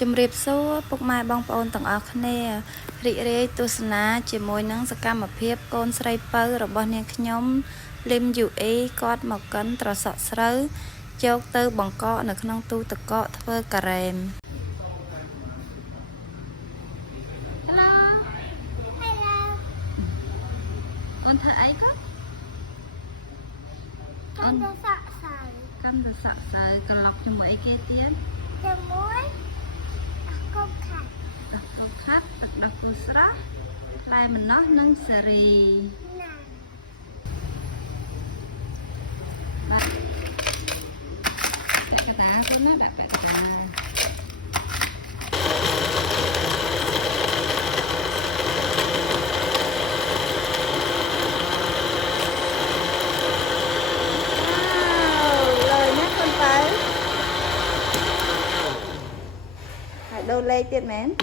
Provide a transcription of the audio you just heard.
ជំរាបសួរពុកម៉ែបងប្អូនទាំងអស់គ្នារីករាយទស្សនាជាមួយនឹងសកម្មភាពកូនស្រីពៅរបស់នាងខ្ញុំលឹមយូអេគាត់មកកិនត្រសក់ស្រូវយកទៅបង្កកនៅក្នុងទូទឹកកកធ្វើការ៉េម Hello Hello អូនធ្វើអីក៏ con được sợ sợ កាន់ទៅសាក់ស្រូវក្លុកជាមួយអីគេទៀត từ muối con khát ទឹកគោខាត់ទឹកដោះគោស្រស់ផ្លែម្នាស់និងសេរី nè បាទពាក់កណ្ដាលទៅណាដាក់ពាក់កណ្ដាល lời nhắc con tới hãy đâu lê tiết mến